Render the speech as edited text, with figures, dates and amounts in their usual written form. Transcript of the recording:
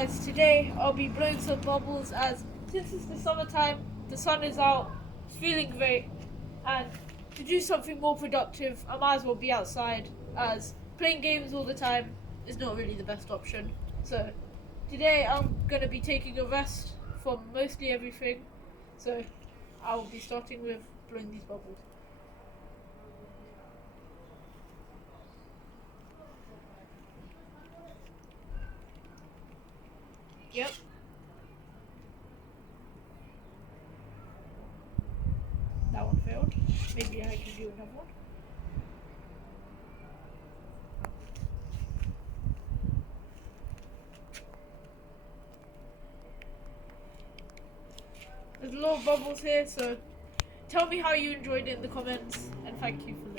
guys, today I'll be blowing some bubbles as since it's the summertime, the sun is out, it's feeling great, and to do something more productive, I might as well be outside as playing games all the time is not really the best option. So today I'm gonna be taking a rest from mostly everything, so I'll be starting with blowing these bubbles. Yep, that one failed. Maybe I can do another one. There's a lot of bubbles here, so tell me how you enjoyed it in the comments, and thank you for